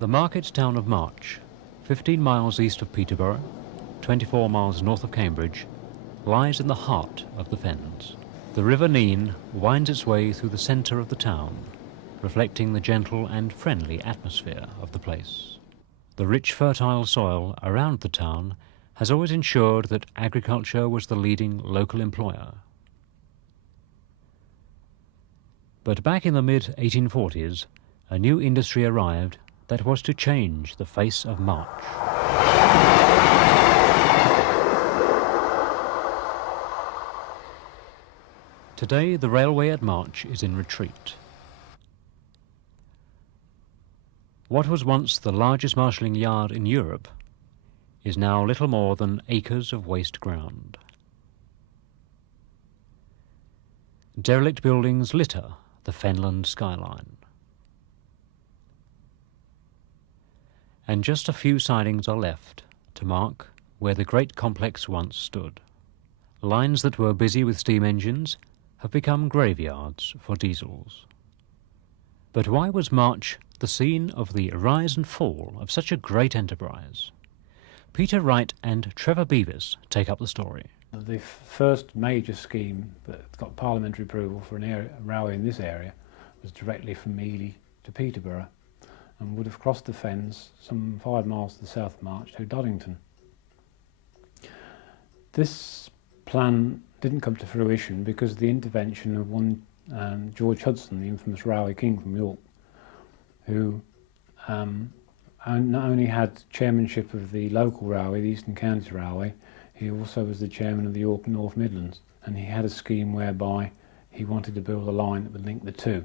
The market town of March, 15 miles east of Peterborough, 24 miles north of Cambridge, lies in the heart of the Fens. The River Nene winds its way through the centre of the town, reflecting the gentle and friendly atmosphere of the place. The rich fertile soil around the town has always ensured that agriculture was the leading local employer. But back in the mid-1840s, a new industry arrived that was to change the face of March. Today, the railway at March is in retreat. What was once the largest marshalling yard in Europe is now little more than acres of waste ground. Derelict buildings litter the Fenland skyline. And just a few sidings are left to mark where the great complex once stood. Lines that were busy with steam engines have become graveyards for diesels. But why was March the scene of the rise and fall of such a great enterprise? Peter Wright and Trevor Beavis take up the story. The first major scheme that got parliamentary approval for a railway in this area was directly from Ely to Peterborough and would have crossed the Fens some 5 miles to the south of March to Doddington. This plan didn't come to fruition because of the intervention of one George Hudson, the infamous railway king from York, who not only had chairmanship of the local railway, the Eastern Counties Railway, he also was the chairman of the York and North Midlands, and he had a scheme whereby he wanted to build a line that would link the two.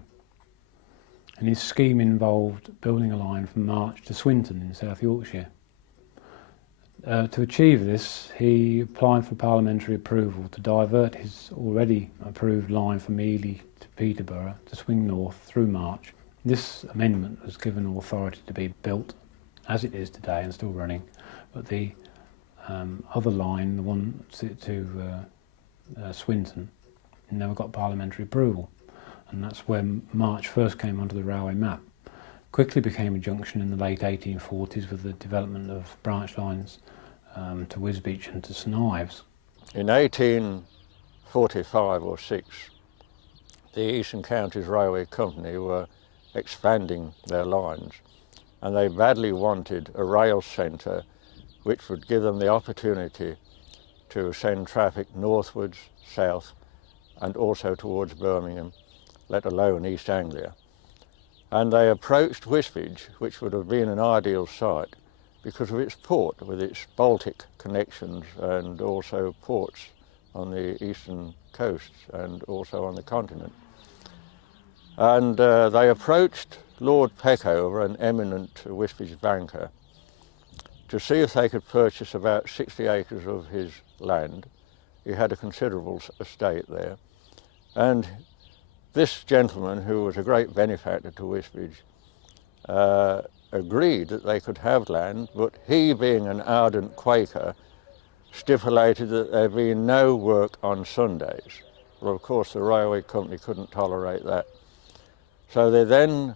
And his scheme involved building a line from March to Swinton in South Yorkshire. To achieve this, he applied for parliamentary approval to divert his already approved line from Ely to Peterborough to swing north through March. This amendment was given authority to be built as it is today and still running, but the other line, the one to Swinton, never got parliamentary approval, and that's where March first came onto the railway map. Quickly became a junction in the late 1840s with the development of branch lines to Wisbech and to St Ives. In 1845 or 6, the Eastern Counties Railway Company were expanding their lines, and they badly wanted a rail centre which would give them the opportunity to send traffic northwards, south, and also towards Birmingham, let alone East Anglia. And they approached Wisbech, which would have been an ideal site because of its port, with its Baltic connections and also ports on the eastern coasts and also on the continent. And they approached Lord Peckover, an eminent Wisbech banker, to see if they could purchase about 60 acres of his land. He had a considerable estate there. And this gentleman, who was a great benefactor to Wisbech, agreed that they could have land, but he, being an ardent Quaker, stipulated that there be no work on Sundays. Well, of course, the railway company couldn't tolerate that. So they then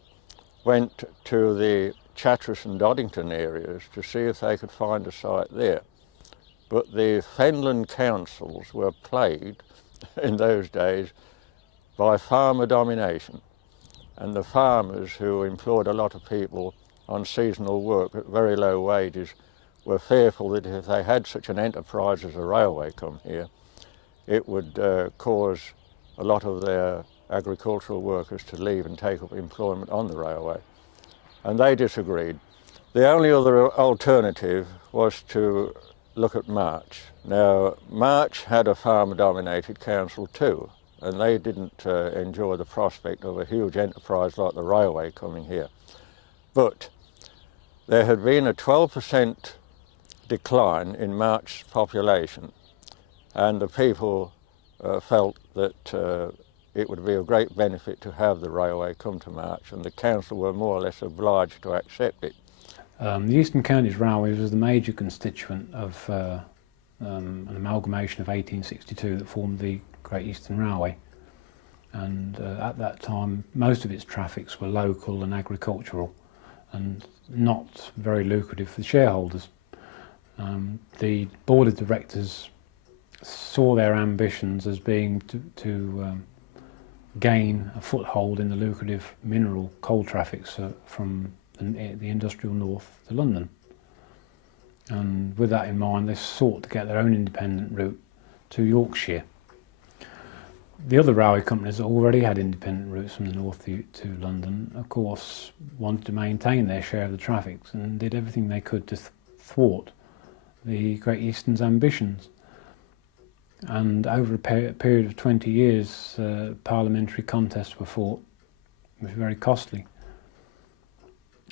went to the Chatteris and Doddington areas to see if they could find a site there. But the Fenland councils were plagued in those days by farmer domination, and the farmers, who employed a lot of people on seasonal work at very low wages, were fearful that if they had such an enterprise as a railway come here, it would cause a lot of their agricultural workers to leave and take up employment on the railway. And they disagreed. The only other alternative was to look at March. Now, March had a farmer-dominated council too, and they didn't enjoy the prospect of a huge enterprise like the railway coming here. But there had been a 12% decline in March's population, and the people felt that it would be of great benefit to have the railway come to March, and the council were more or less obliged to accept it. The Eastern Counties Railway was the major constituent of an amalgamation of 1862 that formed the Great Eastern Railway, and at that time most of its traffics were local and agricultural, and not very lucrative for the shareholders. The board of directors saw their ambitions as being to gain a foothold in the lucrative mineral coal traffics from the industrial north to London. And with that in mind, they sought to get their own independent route to Yorkshire. The other railway companies that already had independent routes from the north to London, of course, wanted to maintain their share of the traffic and did everything they could to thwart the Great Eastern's ambitions. And over a period of 20 years, parliamentary contests were fought. It was very costly.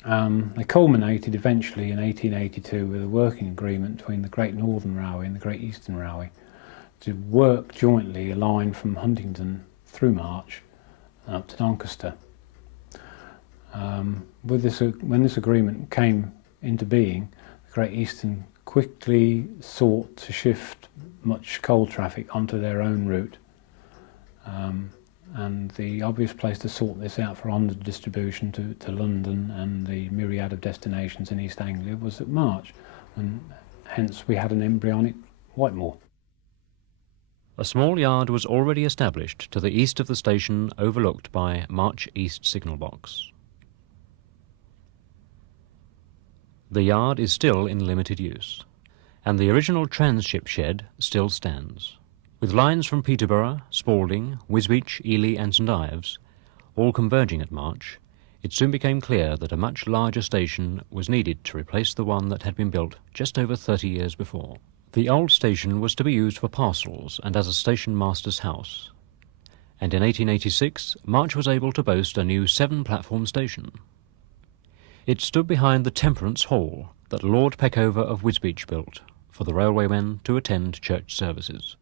They culminated eventually in 1882 with a working agreement between the Great Northern Railway and the Great Eastern Railway to work jointly a line from Huntingdon through March up to Doncaster. When this agreement came into being, the Great Eastern quickly sought to shift much coal traffic onto their own route. And the obvious place to sort this out for onward distribution to London and the myriad of destinations in East Anglia was at March, and hence we had an embryonic Whitemoor. A small yard was already established to the east of the station, overlooked by March East signal box. The yard is still in limited use, and the original transship shed still stands. With lines from Peterborough, Spalding, Wisbech, Ely and St Ives, all converging at March, it soon became clear that a much larger station was needed to replace the one that had been built just over 30 years before. The old station was to be used for parcels and as a station master's house, and in 1886 March was able to boast a new 7-platform station. It stood behind the Temperance Hall that Lord Peckover of Wisbech built for the railwaymen to attend church services.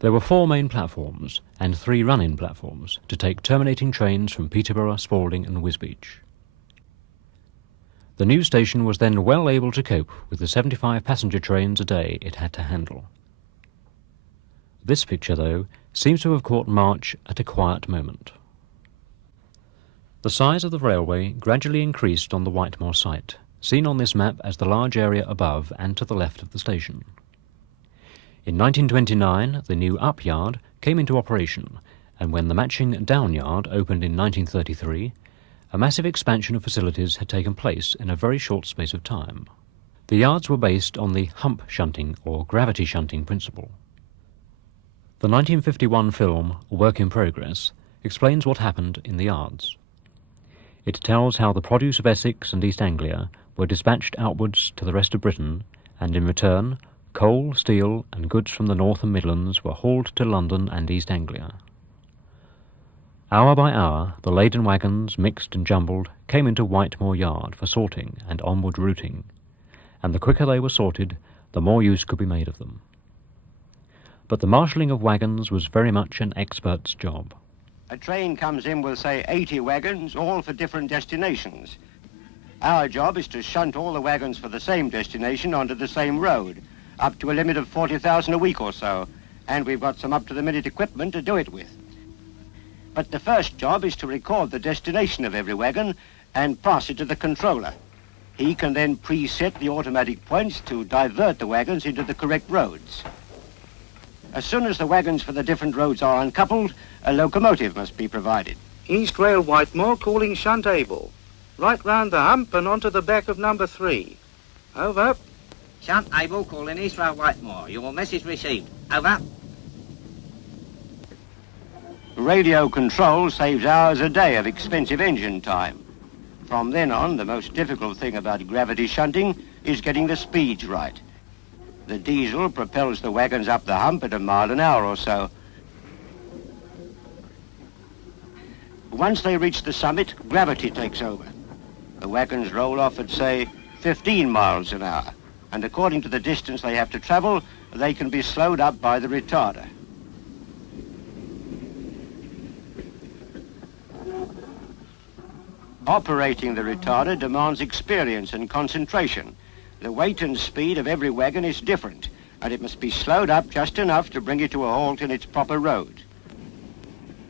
There were 4 main platforms and 3 run-in platforms to take terminating trains from Peterborough, Spalding and Wisbech. The new station was then well able to cope with the 75 passenger trains a day it had to handle. This picture, though, seems to have caught March at a quiet moment. The size of the railway gradually increased on the Whitemoor site, seen on this map as the large area above and to the left of the station. In 1929, the new up yard came into operation, and when the matching down yard opened in 1933, a massive expansion of facilities had taken place in a very short space of time. The yards were based on the hump shunting or gravity shunting principle. The 1951 film, Work in Progress, explains what happened in the yards. It tells how the produce of Essex and East Anglia were dispatched outwards to the rest of Britain, and in return, coal, steel and goods from the North and Midlands were hauled to London and East Anglia. Hour by hour, the laden wagons, mixed and jumbled, came into Whitemoor Yard for sorting and onward routing, and the quicker they were sorted, the more use could be made of them. But the marshalling of wagons was very much an expert's job. A train comes in with, say, 80 wagons, all for different destinations. Our job is to shunt all the wagons for the same destination onto the same road, up to a limit of 40,000 a week or so, and we've got some up-to-the-minute equipment to do it with. But the first job is to record the destination of every wagon and pass it to the controller. He can then preset the automatic points to divert the wagons into the correct roads. As soon as the wagons for the different roads are uncoupled, a locomotive must be provided. East Rail Whitemoor calling shunt able. Right round the hump and onto the back of number 3. Over. Shunt able calling East Rail Whitemoor. Your message received. Over. Radio control saves hours a day of expensive engine time. From then on, the most difficult thing about gravity shunting is getting the speeds right. The diesel propels the wagons up the hump at a mile an hour or so. Once they reach the summit, gravity takes over. The wagons roll off at, say, 15 miles an hour, and according to the distance they have to travel, they can be slowed up by the retarder. Operating the retarder demands experience and concentration. The weight and speed of every wagon is different, and it must be slowed up just enough to bring it to a halt in its proper road.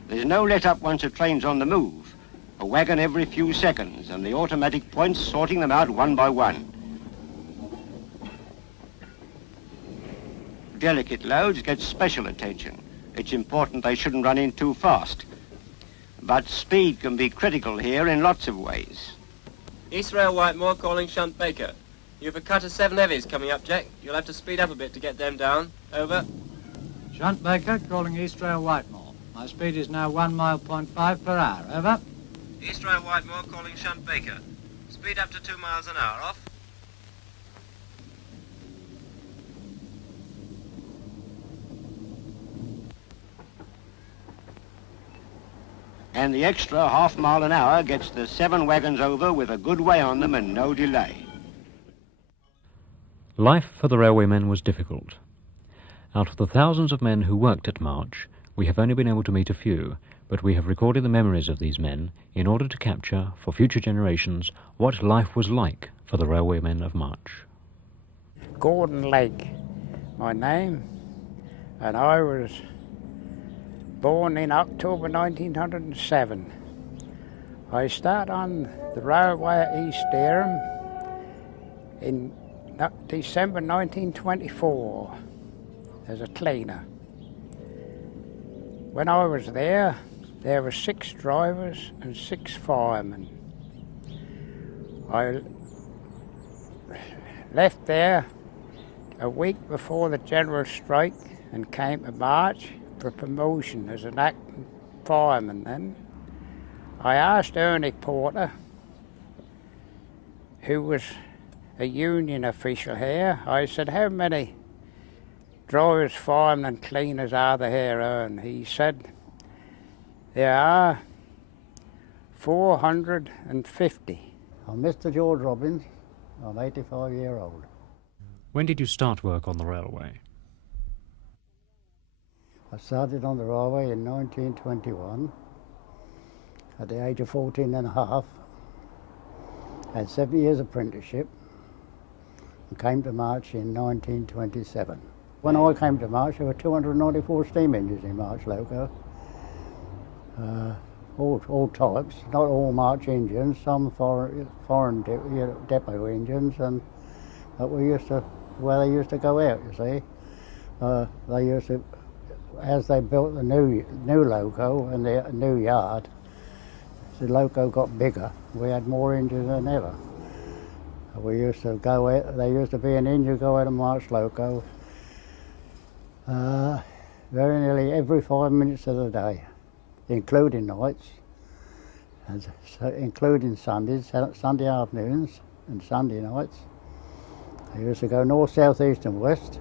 There's no let-up once a train's on the move. a wagon every few seconds, and the automatic points sorting them out one by one. Delicate loads get special attention. It's important they shouldn't run in too fast. But speed can be critical here in lots of ways. East Rail Whitemoor calling Shunt Baker. You've a cut of 7 heavies coming up, Jack. You'll have to speed up a bit to get them down. Over. Shunt Baker calling East Rail Whitemoor. My speed is now 1 mile point 5 per hour. Over. East Rail Whitemoor calling Shunt Baker. Speed up to 2 miles an hour. Off. And the extra half mile an hour gets the 7 wagons over with a good way on them and no delay. Life for the railwaymen was difficult. Out of the thousands of men who worked at March, we have only been able to meet a few, but we have recorded the memories of these men in order to capture, for future generations, what life was like for the railwaymen of March. Gordon Lake, my name, and I was born in October 1907. I started on the railway at East Dereham in December 1924 as a cleaner. When I was there were 6 drivers and 6 firemen. I left there a week before the general strike and came to March for promotion as an acting fireman then. I asked Ernie Porter, who was a union official here, I said, how many drivers, firemen and cleaners are there here, Ern? He said, there are 450. I'm Mr. George Robbins. I'm 85 years old. When did you start work on the railway? I started on the railway in 1921 at the age of 14 and a half. Had 7 years apprenticeship and came to March in 1927. When I came to March, there were 294 steam engines in March Loco. All types, not all March engines, some foreign depot engines, and that where they used to go out, you see. They used to, as they built the new loco and the new yard, the loco got bigger. We had more engines than ever. We used to go out, there used to be an engine go out of March Loco very nearly every 5 minutes of the day, including nights, and so including Sundays, Sunday afternoons and Sunday nights. They used to go north, south, east and west,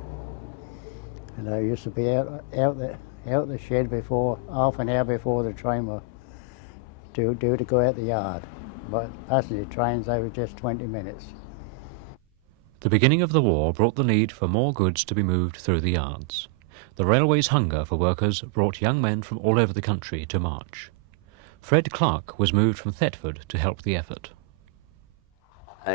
and they used to be out the shed before, half an hour before the train were due to go out the yard. But passenger trains, they were just 20 minutes. The beginning of the war brought the need for more goods to be moved through the yards. The railway's hunger for workers brought young men from all over the country to March. Fred Clark was moved from Thetford to help the effort.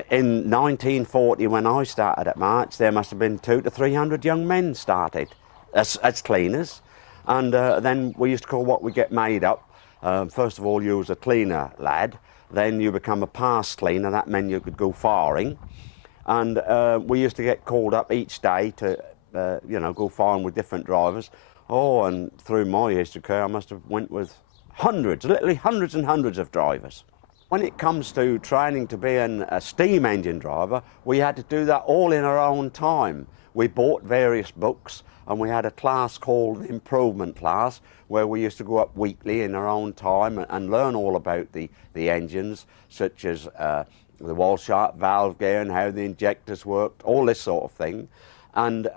In 1940, when I started at March, there must have been 200 to 300 young men started as cleaners. And then we used to call what we get made up. First of all, you was a cleaner lad. Then you become a pass cleaner. That meant you could go firing. And we used to get called up each day to, go firing with different drivers. Oh, and through my history career, I must have went with hundreds, literally hundreds and hundreds of drivers. When it comes to training to be a steam engine driver, we had to do that all in our own time. We bought various books, and we had a class called the improvement class, where we used to go up weekly in our own time and learn all about the engines, such as the wall shaft, valve gear, and how the injectors worked, all this sort of thing. And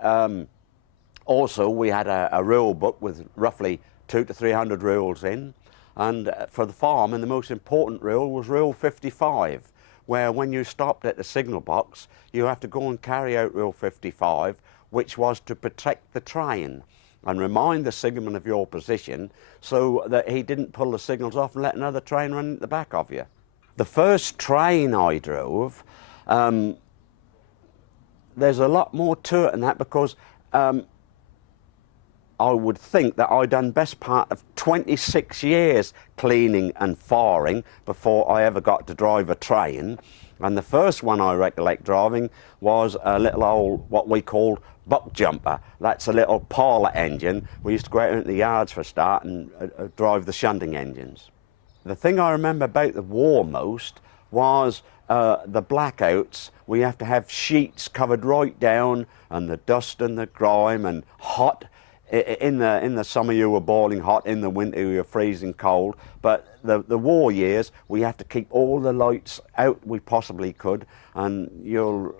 also we had a rule book with roughly 200 to 300 rules in. And for the farm, and the most important rule was Rule 55, where when you stopped at the signal box, you have to go and carry out Rule 55, which was to protect the train and remind the signalman of your position so that he didn't pull the signals off and let another train run at the back of you. The first train I drove, there's a lot more to it than that, because I would think that I'd done best part of 26 years cleaning and firing before I ever got to drive a train. And the first one I recollect driving was a little old, what we called buck jumper. That's a little parlour engine. We used to go out into the yards for a start and drive the shunting engines. The thing I remember about the war most was the blackouts. We have to have sheets covered right down, and the dust and the grime and hot. In the summer you were boiling hot, in the winter you were freezing cold. But the war years, we have to keep all the lights out we possibly could, and you'll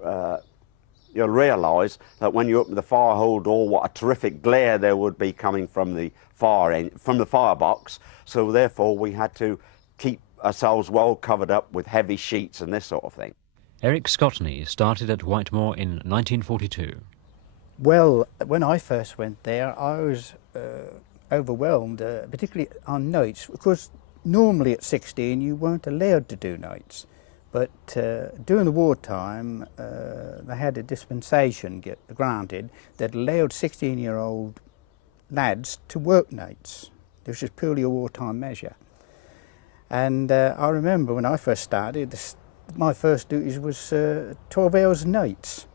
realise that when you open the fire hole door, what a terrific glare there would be coming from the firebox. So therefore we had to keep ourselves well covered up with heavy sheets and this sort of thing. Eric Scotney started at Whitemoor in 1942. Well, when I first went there, I was overwhelmed, particularly on nights, because normally at 16 you weren't allowed to do nights. But during the wartime, they had a dispensation granted that allowed 16-year-old lads to work nights. This was purely a wartime measure. And I remember when I first started, my first duties was 12 hours nights.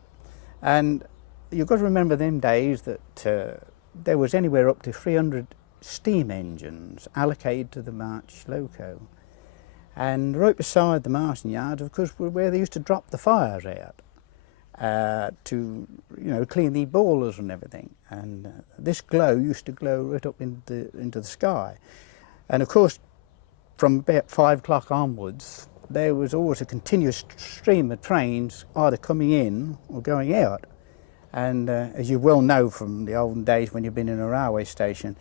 And you've got to remember them days that there was anywhere up to 300 steam engines allocated to the March Loco. And right beside the marshalling yards, of course, were where they used to drop the fires out to, clean the boilers and everything. And this glow used to glow right up into the sky. And of course, from about 5 o'clock onwards, there was always a continuous stream of trains either coming in or going out. And as you well know from the olden days when you've been in a railway station,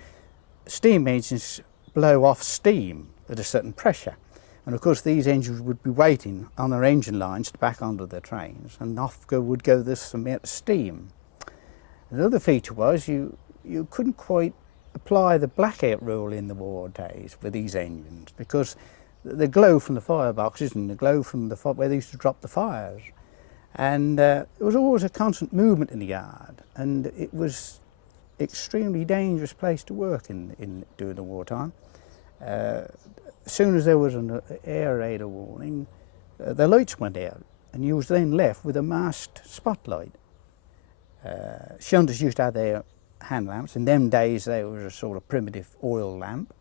steam engines blow off steam at a certain pressure. And of course these engines would be waiting on their engine lines to back onto the trains, and off would go this amount of steam. Another feature was you couldn't quite apply the blackout rule in the war days with these engines, because the glow from the fireboxes and the glow from where they used to drop the fires. And there was always a constant movement in the yard, and it was an extremely dangerous place to work during the wartime. As soon as there was an air raid warning, the lights went out, and you was then left with a masked spotlight. Shunters used to have their hand lamps. In them days there was a sort of primitive oil lamp.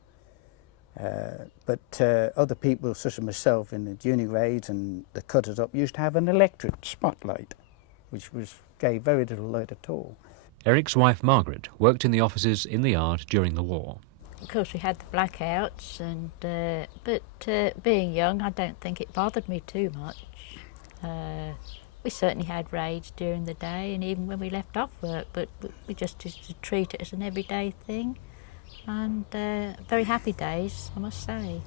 But other people, such as myself in the junior grades and the cutters up, used to have an electric spotlight, which gave very little light at all. Eric's wife Margaret worked in the offices in the yard during the war. Of course we had the blackouts, but being young I don't think it bothered me too much. We certainly had raids during the day and even when we left off work, but we just used to treat it as an everyday thing. And very happy days, I must say.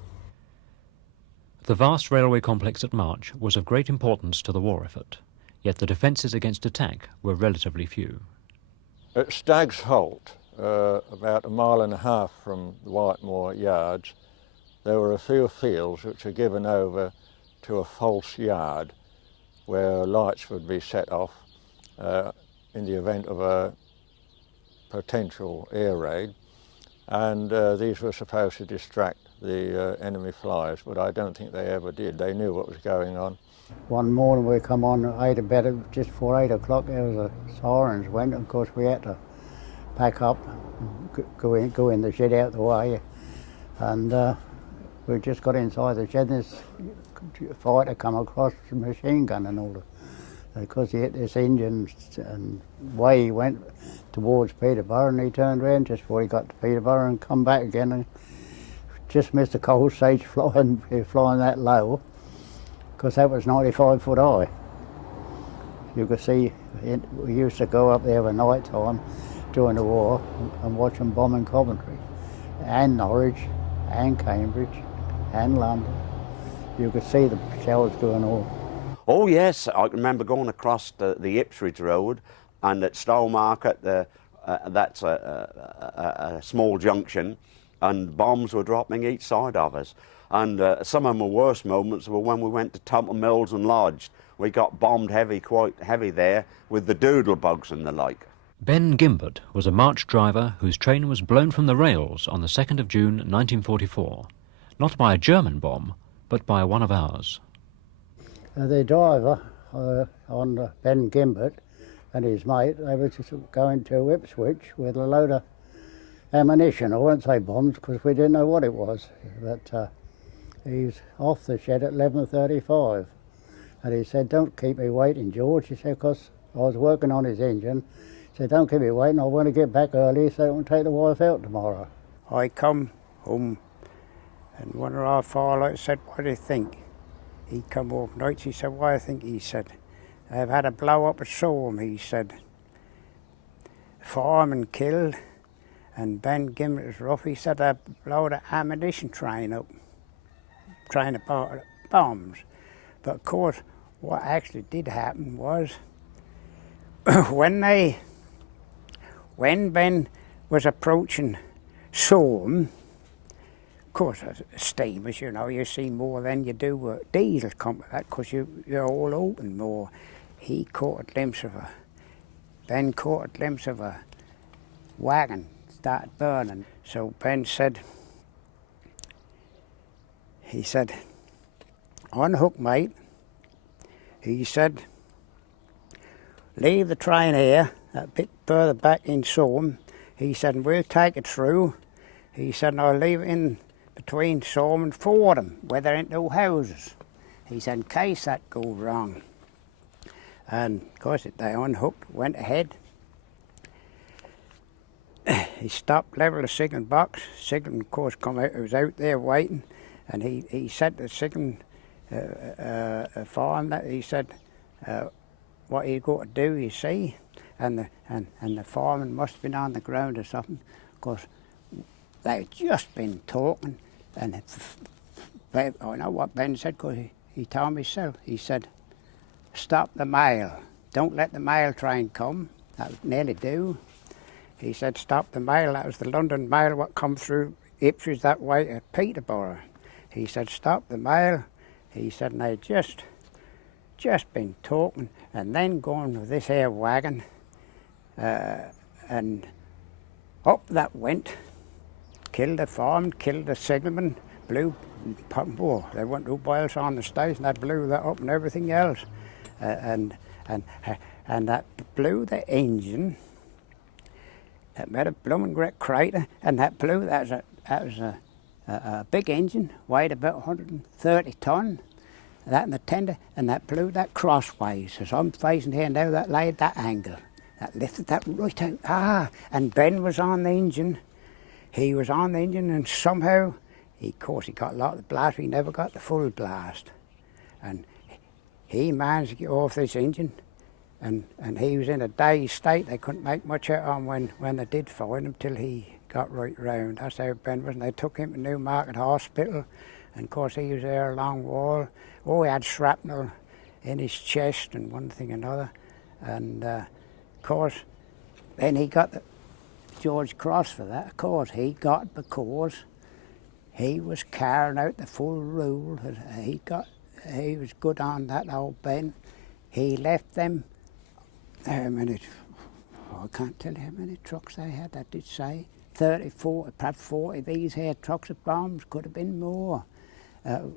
The vast railway complex at March was of great importance to the war effort, yet the defences against attack were relatively few. At Stag's Holt, about 1.5 miles from the Whitemoor Yards, there were a few fields which were given over to a false yard where lights would be set off in the event of a potential air raid. And these were supposed to distract the enemy flyers, but I don't think they ever did. They knew what was going on. One morning we come on 8 of bed, just before 8 o'clock, there was a sirens went, and of course we had to pack up, go in the shed out the way, and we just got inside the shed, and this fighter come across the machine gun and all. Because he hit this engine, and way he went towards Peterborough, and he turned around just before he got to Peterborough and come back again, and just missed a coal stage flying that low, because that was 95 foot high. You could see, we used to go up there at night time during the war and watch them bombing Coventry, and Norwich, and Cambridge, and London. You could see the shells going all. Oh yes, I can remember going across the Ipswich Road, and at Stowmarket, that's a small junction, and bombs were dropping each side of us. And some of my worst moments were when we went to Temple Mills and Lodge. We got bombed quite heavy there, with the doodle bugs and the like. Ben Gimbert was a March driver whose train was blown from the rails on the 2nd of June 1944, not by a German bomb, but by one of ours. The driver on Ben Gimbert and his mate, they were just going to Ipswich with a load of ammunition. I won't say bombs because we didn't know what it was, but he's off the shed at 11:35, and he said, "Don't keep me waiting, George." He said, because I was working on his engine. He said, "Don't keep me waiting, I want to get back early so I can take the wife out tomorrow." I come home and one of our firelights said, "What do you think?" He come off nights, he said, "What do you think?" He said, "I've had a blow up at Soham," he said. "Fireman killed and Ben Gimbert was rough." He said, "I blowed an ammunition train up, trying to buy bombs." But of course, what actually did happen was when Ben was approaching Soham, of course, as steamers, you know, you see more than you do diesel come with that because you're all open more. Ben caught a glimpse of a wagon started burning. So Ben said, "Unhook, mate." He said, "Leave the train here, a bit further back in Soham." He said, "And we'll take it through." He said, "And I'll leave it in between Soham and Fordham, where there ain't no houses." He said, "In case that goes wrong." And of course they unhooked, went ahead. He stopped, levelled the signal box. Signal, of course, come out. He was out there waiting, and he said to the signal farm that he said, "What are you going to do?" You see, and the fireman must have been on the ground or something, because they'd just been talking, and I know what Ben said because he told me so. He said, "Stop the mail. Don't let the mail train come. That would nearly do." He said, "Stop the mail." That was the London mail what come through Ipswich that way to Peterborough. He said, "Stop the mail." He said, and they'd just been talking, and then going with this here wagon, and up that went, killed the fireman, killed the signalman, blew, there weren't no boils on the station, that blew that up and everything else, and that blew the engine. That made a blooming great crater, and that was a big engine, weighed about 130 ton, that in the tender, and that blew that crossways. As I'm facing here now, that laid that angle, that lifted that right out. And Ben was on the engine. He was on the engine, and somehow, of course, he got a lot of the blast, but he never got the full blast. And he managed to get off this engine, and he was in a dazed state. They couldn't make much out of him when they did find him till he got right round. That's how Ben was, and they took him to Newmarket Hospital, and of course he was there a long while. Oh, he had shrapnel in his chest and one thing and another, and of course then he got the George Cross for that. Of course he got, because he was carrying out the full rule. He was good on that, old Ben. He left them, how many, I can't tell you how many trucks they had. That did say 30, 40, perhaps 40 of these here trucks of bombs, could have been more.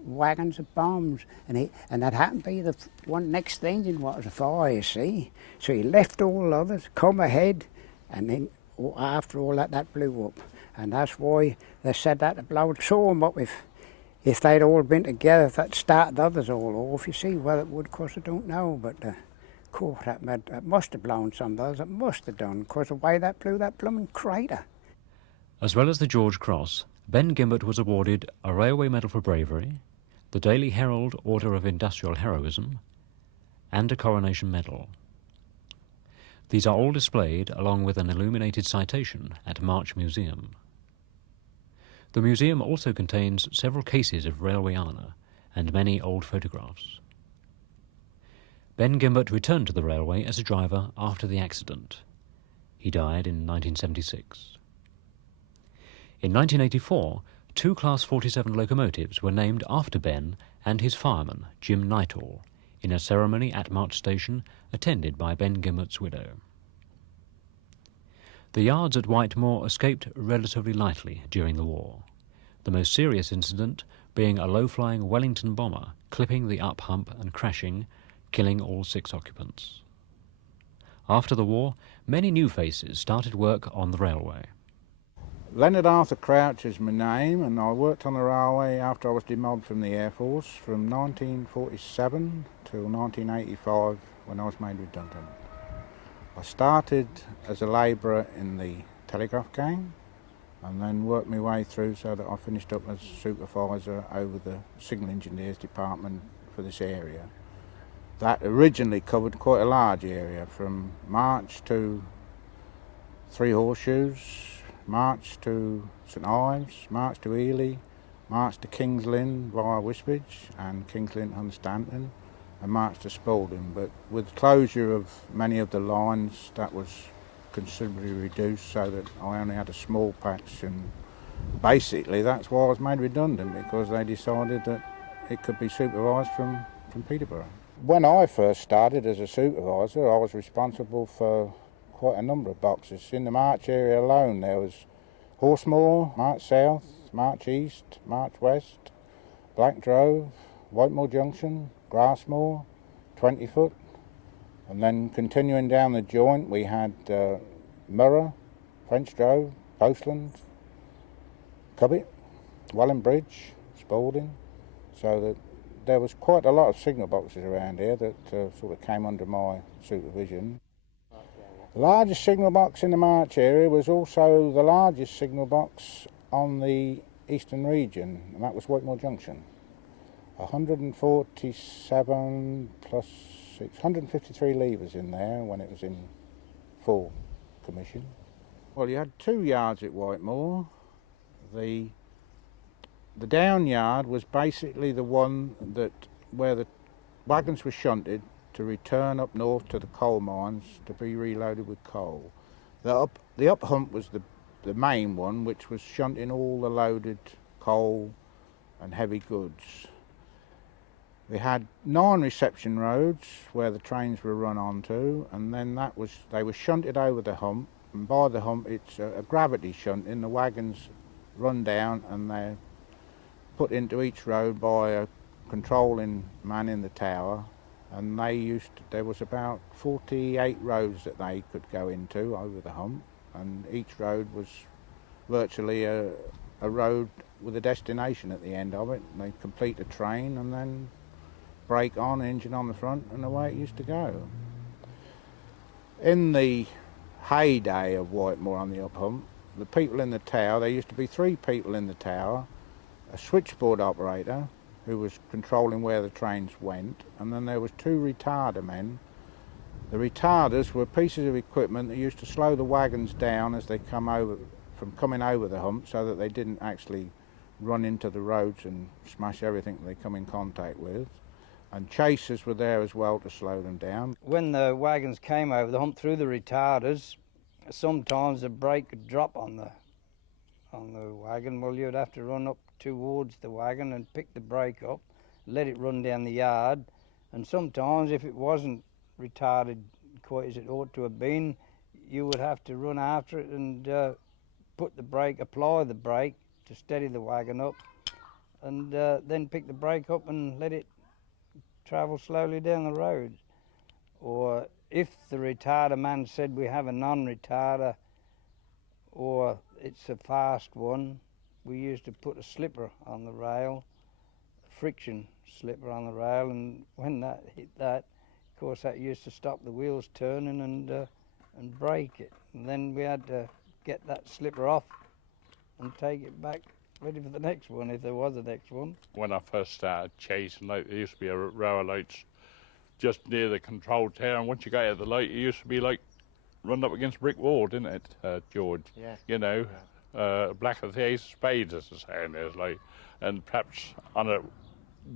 Wagons of bombs, and that happened to be the one next to the engine what was a fire, you see. So he left all the others, come ahead, and then after all that blew up. And that's why they said that to blow Soham up. If they'd all been together, if that started the others all off, you see. Well, it would, of course, I don't know, but of course that must have blown some of those, it must have done, because the way that blew that blooming crater. As well as the George Cross, Ben Gimbert was awarded a Railway Medal for Bravery, the Daily Herald Order of Industrial Heroism, and a Coronation Medal. These are all displayed along with an illuminated citation at March Museum. The museum also contains several cases of railway honour and many old photographs. Ben Gimbert returned to the railway as a driver after the accident. He died in 1976. In 1984, 2 Class 47 locomotives were named after Ben and his fireman, Jim Nightall, in a ceremony at March Station attended by Ben Gimbert's widow. The yards at Whitemoor escaped relatively lightly during the war, the most serious incident being a low-flying Wellington bomber clipping the up hump and crashing, killing all 6 occupants. After the war, many new faces started work on the railway. Leonard Arthur Crouch is my name, and I worked on the railway after I was demobbed from the Air Force from 1947 till 1985 when I was made redundant. I started as a labourer in the telegraph gang and then worked my way through so that I finished up as supervisor over the signal engineers department for this area. That originally covered quite a large area, from March to Three Horseshoes, March to St Ives, March to Ely, March to Kings Lynn via Wisbech and Kings Lynn and Stanton, and March to Spalding. But with closure of many of the lines, that was considerably reduced so that I only had a small patch, and basically that's why I was made redundant, because they decided that it could be supervised from Peterborough. When I first started as a supervisor, I was responsible for quite a number of boxes. In the March area alone there was Horsemoor, March South, March East, March West, Black Drove, Whitemoor Junction, Grassmoor, 20-foot, and then continuing down the joint we had Murrah, French Drove, Postland, Cubbit, Welland Bridge, Spalding, so that there was quite a lot of signal boxes around here that sort of came under my supervision. The largest signal box in the March area was also the largest signal box on the eastern region, and that was Whitemoor Junction. 147 plus 653 levers in there when it was in full commission. Well, you had 2 yards at Whitemoor. The down yard was basically the one where the wagons were shunted to return up north to the coal mines to be reloaded with coal. The up hump was the main one, which was shunting all the loaded coal and heavy goods. We had 9 reception roads where the trains were run onto, and then they were shunted over the hump, and by the hump it's a gravity shunting. The wagons run down and they're put into each road by a controlling man in the tower, and there was about 48 roads that they could go into over the hump, and each road was virtually a road with a destination at the end of it. They complete a train and then brake on, engine on the front, and away it used to go. In the heyday of Whitemoor on the up hump, the people in the tower, there used to be 3 people in the tower, a switchboard operator who was controlling where the trains went, and then there was 2 retarder men. The retarders were pieces of equipment that used to slow the wagons down as they come over from coming over the hump, so that they didn't actually run into the roads and smash everything that they come in contact with. And chasers were there as well to slow them down. When the wagons came over the hump through the retarders, sometimes the brake would drop on the wagon. Well, you'd have to run up towards the wagon and pick the brake up, let it run down the yard, and sometimes if it wasn't retarded quite as it ought to have been, you would have to run after it and apply the brake to steady the wagon up, and then pick the brake up and let it travel slowly down the road. Or if the retarder man said we have a non-retarder or it's a fast one, we used to put a slipper on the rail, a friction slipper on the rail, and when that hit that, of course that used to stop the wheels turning and brake it. And then we had to get that slipper off and take it back ready for the next one, if there was a next one. When I first started chasing, there used to be a row of lights just near the control tower, and once you got out of the light, it used to be like run up against a brick wall, didn't it, George? Yeah. You know, black of the ace of spades, as the saying is, like, and perhaps on a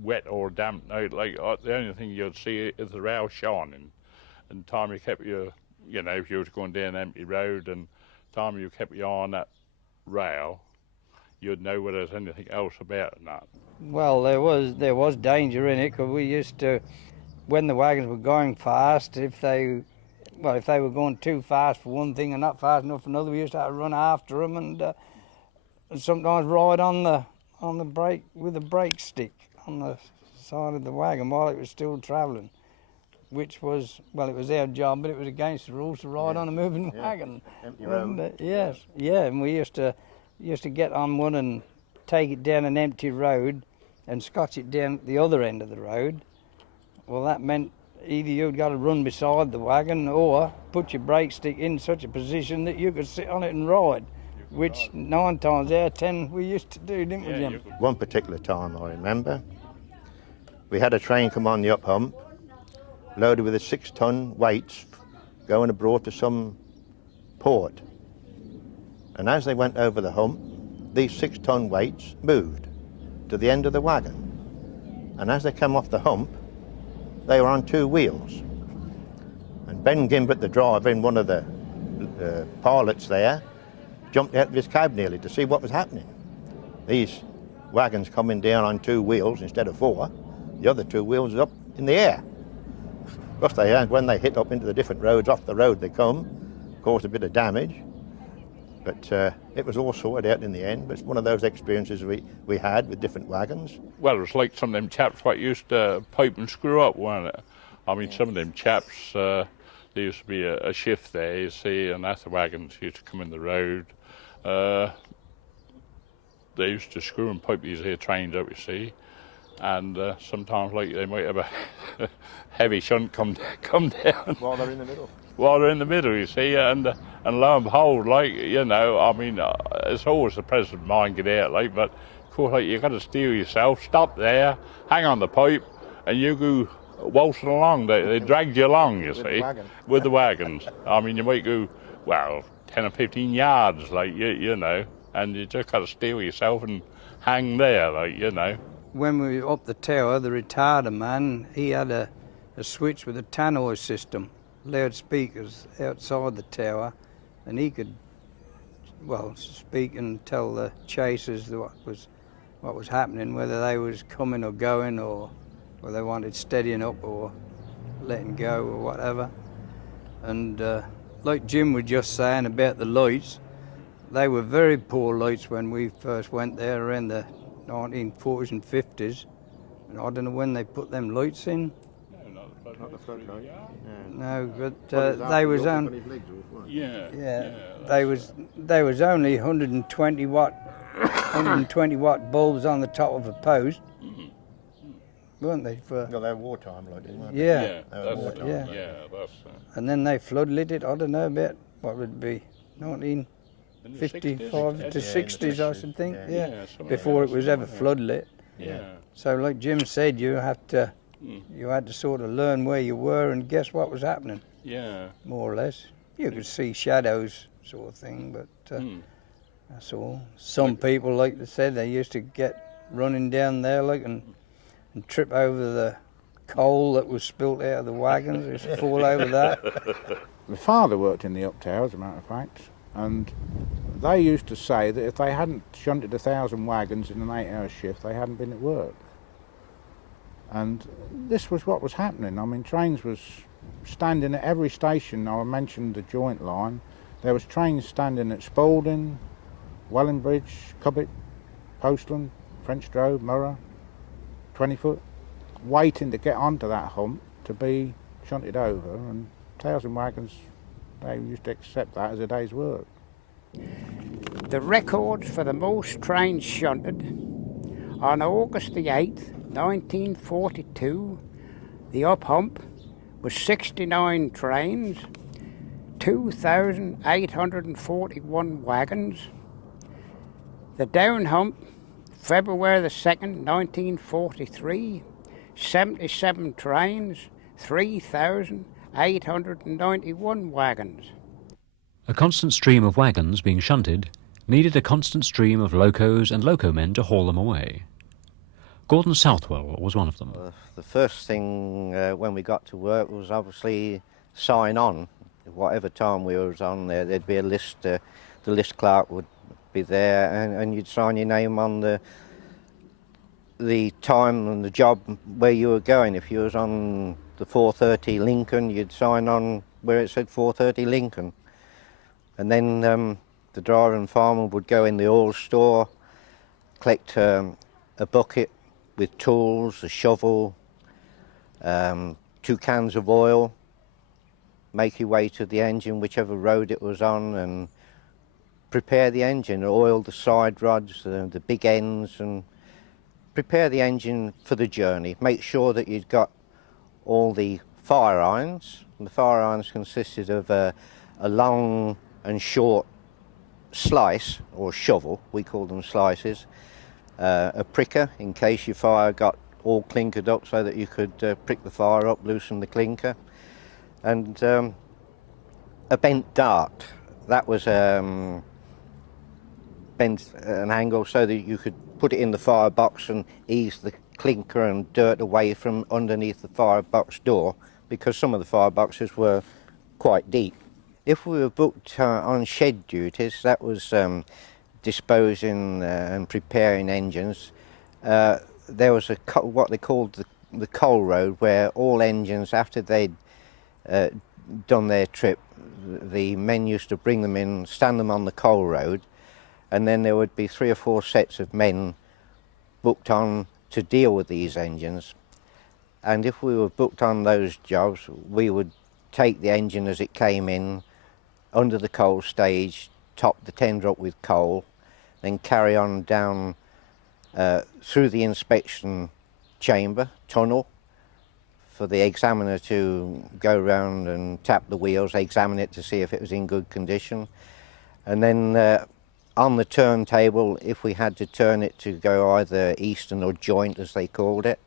wet or damp night, like, the only thing you'd see is the rail shining, and time you kept your, you know, if you was going down an empty road, and time you kept your eye on that rail, you'd know whether there's anything else about it or not. Well, there was danger in it, because we used to, when the wagons were going fast, if they well, if they were going too fast for one thing and not fast enough for another, we used to have to run after them and sometimes ride on the brake with a brake stick on the side of the wagon while it was still travelling, which was, well, it was our job, but it was against the rules to ride on a moving wagon. Empty road. Yes, yeah, and we used to get on one and take it down an empty road and scotch it down the other end of the road. Well, that meant either you'd got to run beside the wagon or put your brake stick in such a position that you could sit on it and ride, which 9 times out of 10 we used to do, didn't we, Jim? One particular time I remember, we had a train come on the up hump, loaded with a 6-ton weights going abroad to some port. And as they went over the hump, these 6-ton weights moved to the end of the wagon. And as they came off the hump, they were on 2 wheels. And Ben Gimbert, the driver, and one of the pilots there, jumped out of his cab nearly to see what was happening. These wagons coming down on 2 wheels instead of 4, the other 2 wheels up in the air. Of course, when they hit up into the different roads, off the road they come, caused a bit of damage. But it was all sorted out in the end. But it's one of those experiences we had with different wagons. Well, it was like some of them chaps what used to pipe and screw up, wasn't it? I mean, some of them chaps, there used to be a shift there, you see, and as the wagons used to come in the road, they used to screw and pipe these here trains up, you see. And sometimes, like, they might have a heavy shunt come down. While they're in the middle. While they're in the middle, you see, and lo and behold, like, you know, I mean, it's always the present mind get out, like, but of course, like, you've got to steer yourself, stop there, hang on the pipe, and you go waltzing along. They dragged you along, you see, with the wagons. I mean, you might go, well, 10 or 15 yards, like, you know, and you just got to steer yourself and hang there, like, you know. When we were up the tower, the retarder man, he had a switch with a tannoy system, loudspeakers outside the tower, and he could, well, speak and tell the chasers what was happening, whether they was coming or going, or whether they wanted steadying up or letting go or whatever. And like Jim was just saying about the lights, they were very poor lights when we first went there around the 1940s and 50s. And I don't know when they put them lights in. Not the floodlight. No, but they was on. Yeah. They was only 120 watt bulbs on the top of a post, weren't they? No, they were wartime lighting, weren't they? Yeah. They were wartime lighting. Yeah, that's. And then they floodlit it. I don't know about what would it be, 1955 to 60s, I should think. Yeah. Before it was ever floodlit. Yeah. So, like Jim said, you had to sort of learn where you were and guess what was happening. Yeah. More or less. You could see shadows, sort of thing, but that's all. Some people, like they said, they used to get running down there, like, and trip over the coal that was spilt out of the wagons. They used to fall over that. My father worked in the up tower, as a matter of fact, and they used to say that if they hadn't shunted 1,000 wagons in an 8-hour shift, they hadn't been at work. And this was what was happening. I mean, trains was standing at every station. I mentioned the joint line. There was trains standing at Spalding, Wellingbridge, Cubbit, Postland, French Drove, Murrah, 20-foot, waiting to get onto that hump to be shunted over. And 1,000 wagons, they used to accept that as a day's work. The records for the most trains shunted on August the 8th, 1942, the up hump was 69 trains, 2,841 wagons. The down hump, February the 2nd, 1943, 77 trains, 3,891 wagons. A constant stream of wagons being shunted needed a constant stream of locos and locomen to haul them away. Gordon Southwell was one of them. The first thing when we got to work was obviously sign on. Whatever time we was on there, there'd be a list. The list clerk would be there, and you'd sign your name on the time and the job where you were going. If you was on the 4:30 Lincoln, you'd sign on where it said 430 Lincoln. And then the driver and farmer would go in the oil store, collect a bucket with tools, a shovel, 2 cans of oil, make your way to the engine, whichever road it was on, and prepare the engine, oil the side rods, the big ends, and prepare the engine for the journey. Make sure that you've got all the fire irons. The fire irons consisted of a long and short slice, or shovel, we call them slices, a pricker in case your fire got all clinkered up so that you could prick the fire up, loosen the clinker, and a bent dart. That was bent an angle so that you could put it in the firebox and ease the clinker and dirt away from underneath the firebox door, because some of the fireboxes were quite deep. If we were booked on shed duties, that was disposing and preparing engines. There was what they called the coal road, where all engines, after they'd done their trip, the men used to bring them in, stand them on the coal road, and then there would be 3 or 4 sets of men booked on to deal with these engines. And if we were booked on those jobs, we would take the engine as it came in under the coal stage, top the tender up with coal, then carry on down through the inspection chamber, tunnel, for the examiner to go round and tap the wheels, examine it to see if it was in good condition. And then on the turntable, if we had to turn it to go either eastern or joint, as they called it.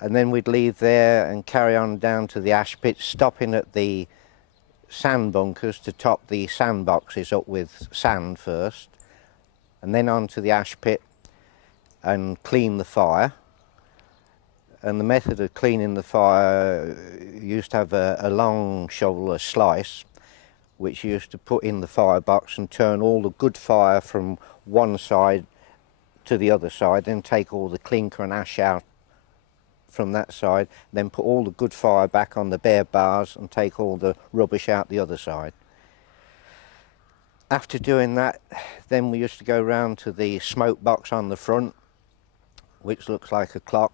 And then we'd leave there and carry on down to the ash pit, stopping at the sand bunkers to top the sand boxes up with sand first, and then on to the ash pit and clean the fire. And the method of cleaning the fire used to have a long shovel, a slice, which you used to put in the firebox and turn all the good fire from one side to the other side, then take all the clinker and ash out from that side, then put all the good fire back on the bare bars and take all the rubbish out the other side. After doing that, then we used to go round to the smoke box on the front, which looks like a clock.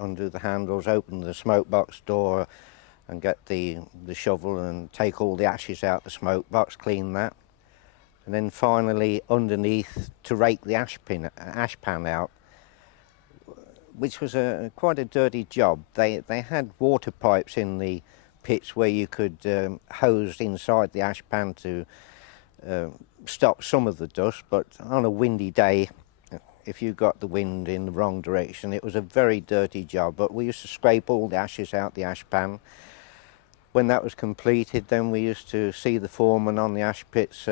Undo the handles, open the smoke box door and get the shovel and take all the ashes out the smoke box, clean that. And then finally underneath to rake the ash pan out, which was quite a dirty job. They had water pipes in the pits where you could hose inside the ash pan to stop some of the dust, but on a windy day, if you got the wind in the wrong direction, it was a very dirty job. But we used to scrape all the ashes out the ash pan. When that was completed, then we used to see the foreman on the ash pits.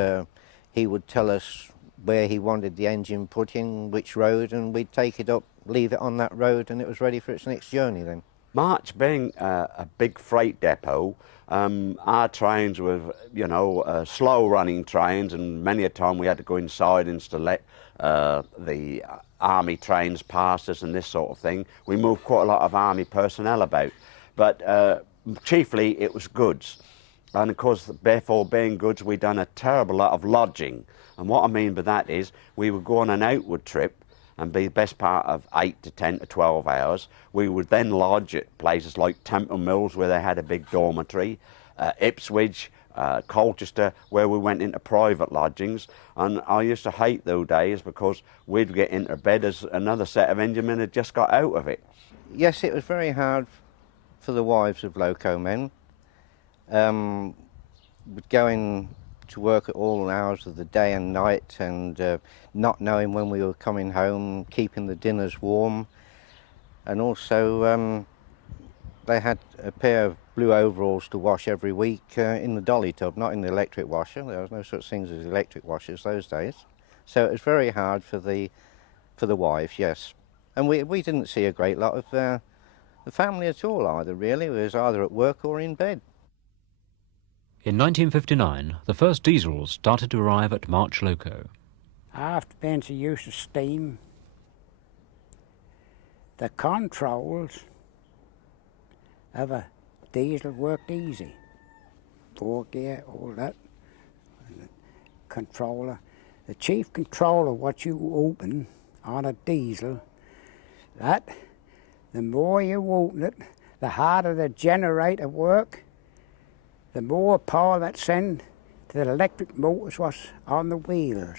He would tell us where he wanted the engine put in, which road, and we'd take it up, leave it on that road, and it was ready for its next journey then. March being a big freight depot, our trains were, you know, slow running trains, and many a time we had to go inside and to let the army trains past us and this sort of thing. We moved quite a lot of army personnel about, but chiefly it was goods. And of course, therefore being goods, we'd done a terrible lot of lodging. And what I mean by that is we would go on an outward trip and be the best part of 8 to 10 to 12 hours. We would then lodge at places like Temple Mills, where they had a big dormitory, Ipswich, Colchester, where we went into private lodgings. And I used to hate those days because we'd get into bed as another set of enginemen had just got out of it. Yes, it was very hard for the wives of loco men. Going to work at all hours of the day and night, and not knowing when we were coming home, keeping the dinners warm. And also they had a pair of blue overalls to wash every week in the dolly tub, not in the electric washer. There was no such things as electric washers those days. So it was very hard for the wives, yes. And we didn't see a great lot of the family at all either, really. It was either at work or in bed. In 1959, the first diesels started to arrive at March Loco. After being so used to steam, the controls of a diesel worked easy. 4 gear, all that. And the controller. The chief controller, what you open on a diesel, that, the more you open it, the harder the generator work, the more power that send to the electric motors what's on the wheels.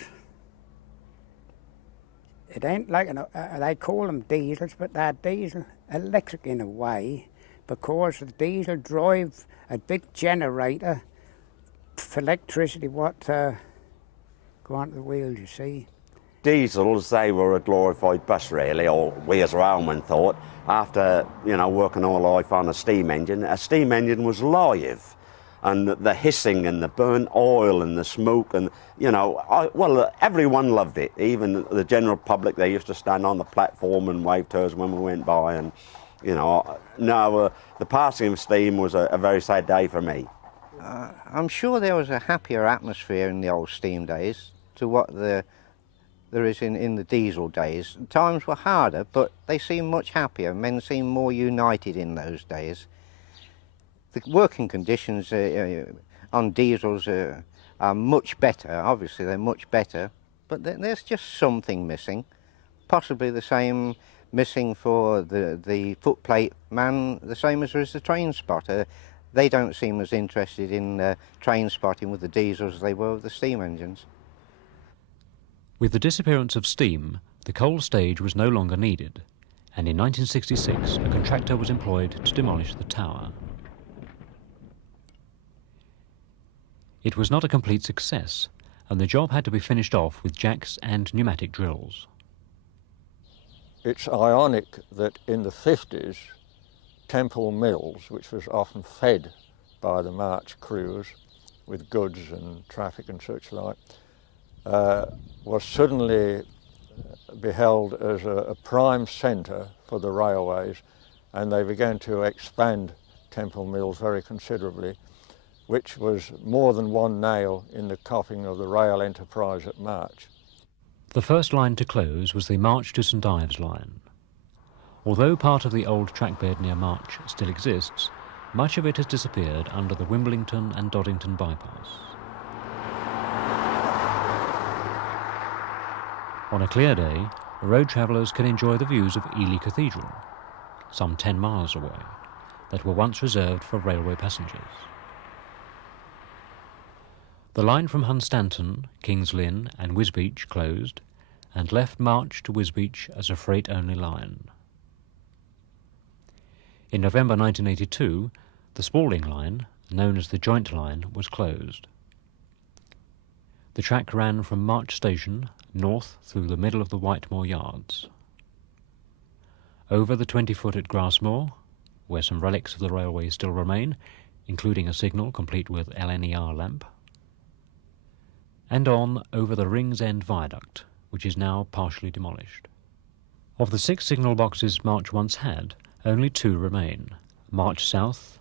It ain't like, they call them diesels, but they're diesel electric in a way, because the diesel drive a big generator for electricity what go onto the wheels, you see. Diesels, they were a glorified bus really, or we as railmen thought, after, you know, working all life on a steam engine was live. And the hissing and the burnt oil and the smoke and, you know, well, everyone loved it. Even the general public, they used to stand on the platform and wave to us when we went by. And, you know, no, the passing of steam was a very sad day for me. I'm sure there was a happier atmosphere in the old steam days to what there is in the diesel days. Times were harder, but they seemed much happier. Men seemed more united in those days. The working conditions on diesels are much better. Obviously, they're much better, but there's just something missing. Possibly the same missing for the footplate man, the same as there is the train spotter. They don't seem as interested in train spotting with the diesels as they were with the steam engines. With the disappearance of steam, the coal stage was no longer needed, and in 1966 a contractor was employed to demolish the tower. It was not a complete success, and the job had to be finished off with jacks and pneumatic drills. It's ironic that in the 50s, Temple Mills, which was often fed by the march crews with goods and traffic and such like, was suddenly beheld as a prime centre for the railways, and they began to expand Temple Mills very considerably, which was more than one nail in the coffin of the rail enterprise at March. The first line to close was the March to St Ives line. Although part of the old trackbed near March still exists, much of it has disappeared under the Wimbledon and Doddington bypass. On a clear day, road travellers can enjoy the views of Ely Cathedral, some 10 miles away, that were once reserved for railway passengers. The line from Hunstanton, Kings Lynn and Wisbeach closed and left March to Wisbeach as a freight-only line. In November 1982, the Spalding line, known as the Joint Line, was closed. The track ran from March Station north through the middle of the Whitemoor Yards. Over the 20-foot at Grassmoor, where some relics of the railway still remain, including a signal complete with LNER lamp, and on over the Rings End Viaduct, which is now partially demolished. Of the 6 signal boxes March once had, only 2 remain, March South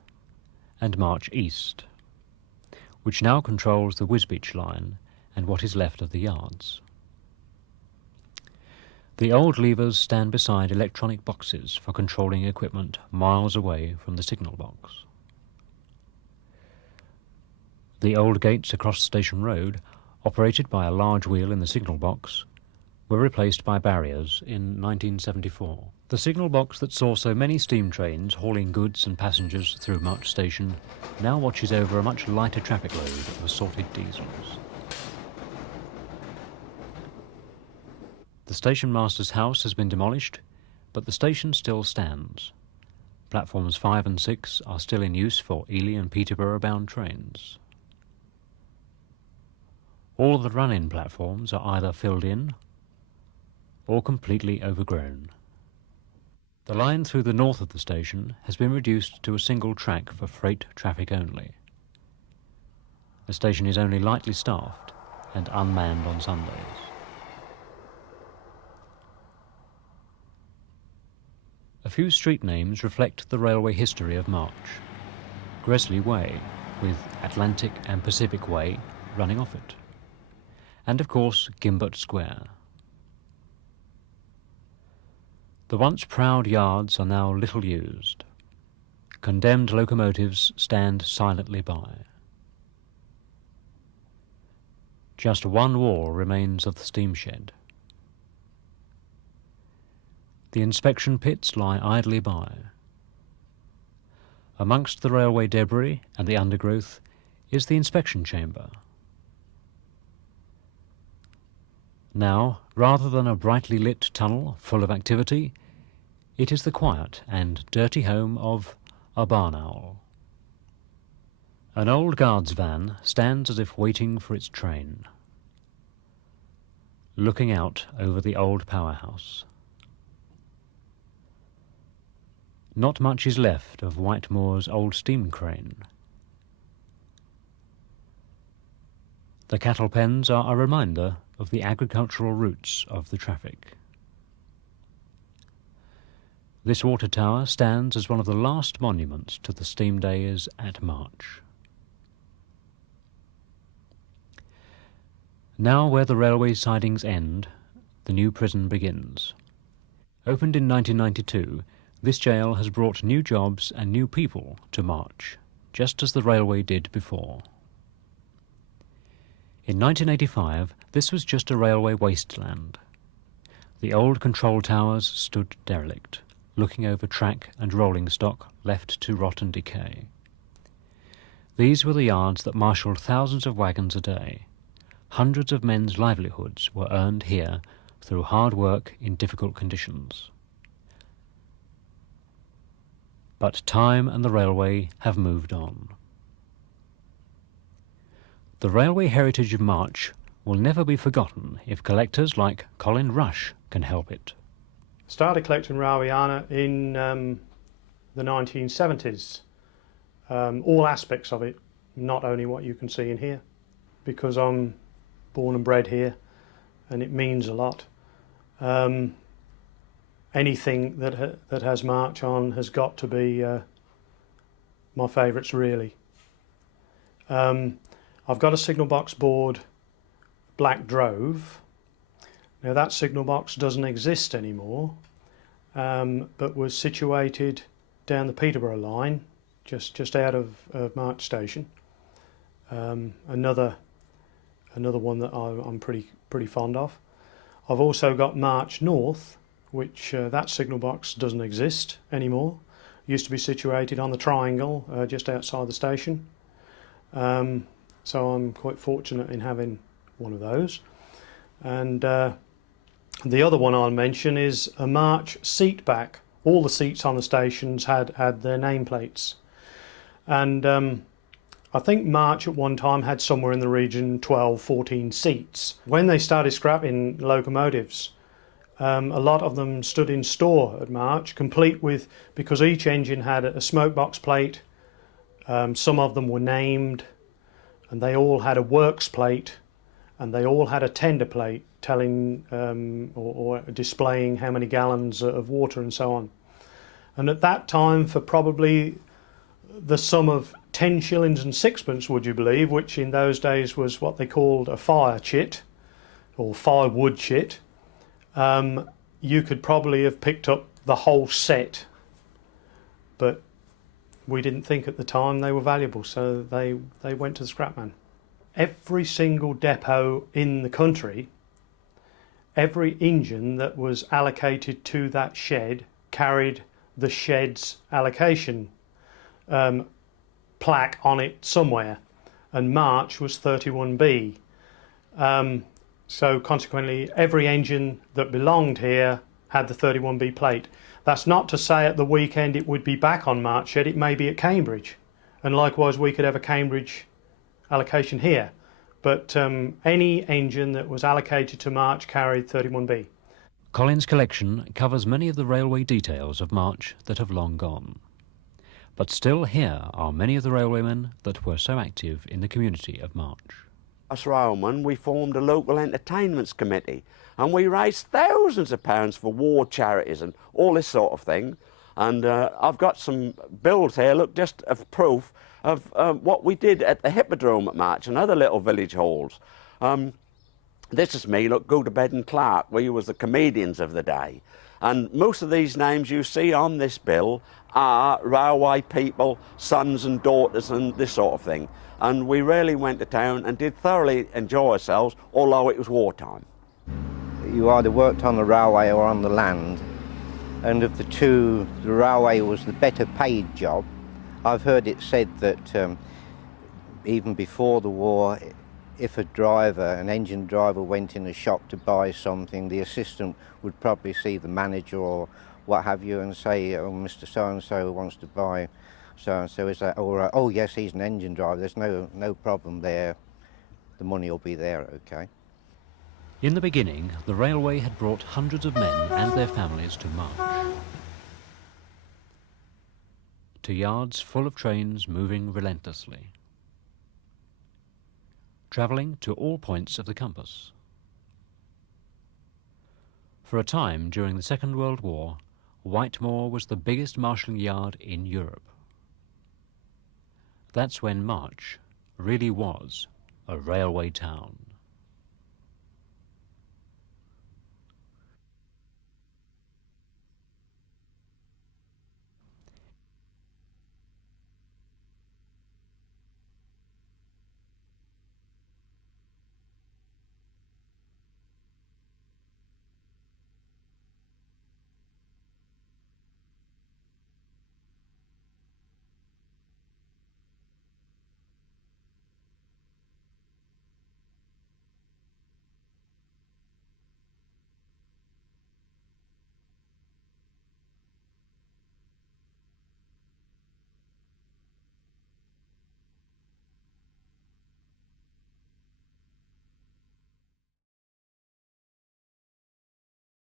and March East, which now controls the Wisbeach line and what is left of the yards. The old levers stand beside electronic boxes for controlling equipment miles away from the signal box. The old gates across Station Road, operated by a large wheel in the signal box, were replaced by barriers in 1974. The signal box that saw so many steam trains hauling goods and passengers through March Station now watches over a much lighter traffic load of assorted diesels. The station master's house has been demolished, but the station still stands. Platforms 5 and 6 are still in use for Ely and Peterborough bound trains. All the run-in platforms are either filled in or completely overgrown. The line through the north of the station has been reduced to a single track for freight traffic only. The station is only lightly staffed and unmanned on Sundays. A few street names reflect the railway history of March. Gresley Way, with Atlantic and Pacific Way running off it. And of course Gimbert Square. The once proud yards are now little used. condemned locomotives stand silently by. Just one wall remains of the steam shed. The inspection pits lie idly by. Amongst the railway debris and the undergrowth is the inspection chamber. Now, rather than a brightly lit tunnel full of activity, it is the quiet and dirty home of a barn owl. An old guard's van stands as if waiting for its train, looking out over the old powerhouse. Not much is left of Whitemoor's old steam crane. The cattle pens are a reminder of the agricultural roots of the traffic. This water tower stands as one of the last monuments to the steam days at March. Now where the railway sidings end, the new prison begins. Opened in 1992, this jail has brought new jobs and new people to March, just as the railway did before. In 1985, this was just a railway wasteland. The old control towers stood derelict, looking over track and rolling stock left to rot and decay. These were the yards that marshalled thousands of wagons a day. Hundreds of men's livelihoods were earned here through hard work in difficult conditions. But time and the railway have moved on. The railway heritage of March will never be forgotten if collectors like Colin Rush can help it. Started collecting Rawiana in the 1970s. All aspects of it, not only what you can see in here, because I'm born and bred here and it means a lot. Anything that has March on has got to be my favourites, really. I've got a signal box board Black Drove. Now that signal box doesn't exist anymore, but was situated down the Peterborough line, just out of March Station. Another one that I'm pretty fond of. I've also got March North, which that signal box doesn't exist anymore. Used to be situated on the triangle just outside the station. So I'm quite fortunate in having one of those. And the other one I'll mention is a March seat back. All the seats on the stations had their nameplates. And I think March at one time had somewhere in the region 12, 14 seats. When they started scrapping locomotives, a lot of them stood in store at March, complete with, because each engine had a smoke box plate, some of them were named, and they all had a works plate, and they all had a tender plate telling or displaying how many gallons of water and so on. And at that time, for probably the sum of 10 shillings and sixpence, would you believe, which in those days was what they called a fire chit, or firewood chit, you could probably have picked up the whole set. But we didn't think at the time they were valuable, so they went to the scrapman. Every single depot in the country, every engine that was allocated to that shed carried the shed's allocation plaque on it somewhere, and March was 31B. So consequently, every engine that belonged here had the 31B plate. That's not to say at the weekend it would be back on March shed, it may be at Cambridge. And likewise, we could have a Cambridge allocation here. But any engine that was allocated to March carried 31B. Colin's collection covers many of the railway details of March that have long gone. But still here are many of the railwaymen that were so active in the community of March. Us railmen, we formed a local entertainments committee, and we raised thousands of pounds for war charities and all this sort of thing. And I've got some bills here, look, just of proof of what we did at the Hippodrome at March and other little village halls. This is me, look, Go to Bed and Clark. We was the comedians of the day. And most of these names you see on this bill are railway people, sons and daughters and this sort of thing. And we really went to town and did thoroughly enjoy ourselves, although it was wartime. You either worked on the railway or on the land, and of the two, the railway was the better paid job. I've heard it said that even before the war, if a driver, an engine driver, went in a shop to buy something, the assistant would probably see the manager or what have you and say, oh, Mr. So-and-so wants to buy so-and-so, is that all right? Oh yes, he's an engine driver, there's no problem there, the money will be there, okay. In the beginning, the railway had brought hundreds of men and their families to March, to yards full of trains moving relentlessly, travelling to all points of the compass. For a time during the Second World War, Whitemoor was the biggest marshalling yard in Europe. That's when March really was a railway town.